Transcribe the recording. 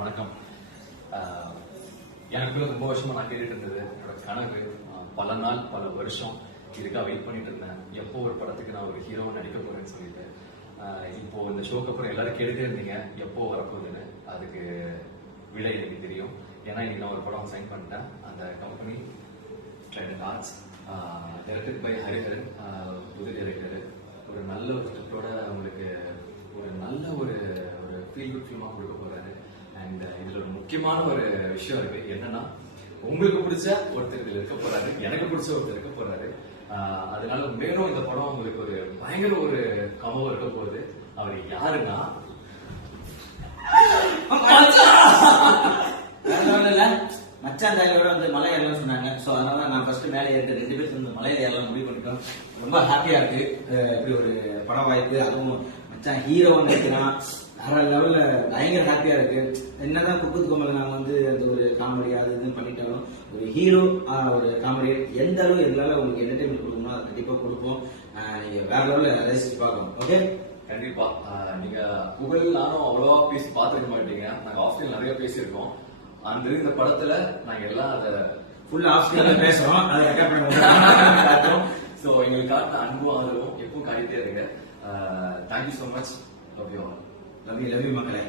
வணக்கம். எனக்குள்ள ரொம்ப வருஷமா நான் கேட்டுட்டு இருந்தது என்னோட கனவு. பல நாள் பல வருஷம் இதுக்காக வெயிட் பண்ணிட்டு இருந்தேன். எப்போ ஒரு படத்துக்கு நான் ஒரு ஹீரோவை நடிக்க போறேன்னு சொல்லிட்டு. இப்போ இந்த ஷோக்கு அப்புறம் எல்லாரும் கேட்டுட்டே இருந்தீங்க எப்போ வரப்போகுதுன்னு. அதுக்கு விடை எனக்கு தெரியும். ஏன்னா இன்னைக்கு நான் ஒரு படம் சைன் பண்ணிட்டேன். அந்த company trident arts, directed by Hariharan, புது டைரக்டர். ஒரு நல்ல ஒரு ஸ்கிரிப்டோட உங்களுக்கு ஒரு நல்ல ஒரு ஃபீல் குட் ஃபிலிமா கொடுக்க போறாரு. அண்ட் இதுல ஒரு முக்கியமான ஒரு விஷயம் இருக்கு. என்னன்னா, உங்களுக்கு பிடிச்ச ஒருத்தர் இதுல இருக்க போறாரு, எனக்கு பிடிச்ச ஒருத்தர் இருக்க போறாரு. அதனால மேலும் இந்த படம் உங்களுக்கு ஒரு பயங்கர ஒரு கனவு இருக்க போகுது. அவர் யாருன்னா மச்சான் தாயோட வந்து மலை ஏறலாம் சொன்னாங்க. சோ அதனால நான் ஃபர்ஸ்ட் மேலே ஏறிட்டு 2 பேரும் வந்து மலையில ஏறலாம் முடிவு பண்ணிட்டோம். ரொம்ப ஹாப்பியா இருக்கு இப்படி ஒரு பட வாய்ப்பு. அதுவும் மச்சான் ஹீரோவா நினைக்கிறான். வேற லெவல்ல பயங்கர ஹாப்பியா இருக்கு. என்னதான் குக்குத் கோமல் நாங்க வந்து அந்த ஒரு காமெடி அது இதுன்னு பண்ணிட்டாலும் ஒரு ஹீரோ ஒரு காமெடி எந்த அளவு எங்களால உங்களுக்கு என்டர்டைன்மெண்ட் கொடுக்கணும் அதை கண்டிப்பா கொடுப்போம். நீங்க வேற லெவல்ல ரசிச்சு பார்க்கணும். ஓகே, கண்டிப்பா. நீங்க புகழ் நானும் அவ்வளவா பேசி பாத்துக்க மாட்டீங்க. நாங்க ஆஃப்லைன் நிறைய பேசியிருக்கோம். அந்த இந்த படத்துல நாங்க எல்லாம் அதை ஃபுல் ஆஃப்லைன்ல பேசுறோம். அதை ரெக்கார்ட் பண்ணுவோம். சோ எங்களுக்கு காட்டின அன்பும் ஆதரவும் எப்பவும் காட்டிட்டே இருங்க. Thank you so much. Love you all. Love you மக்களே.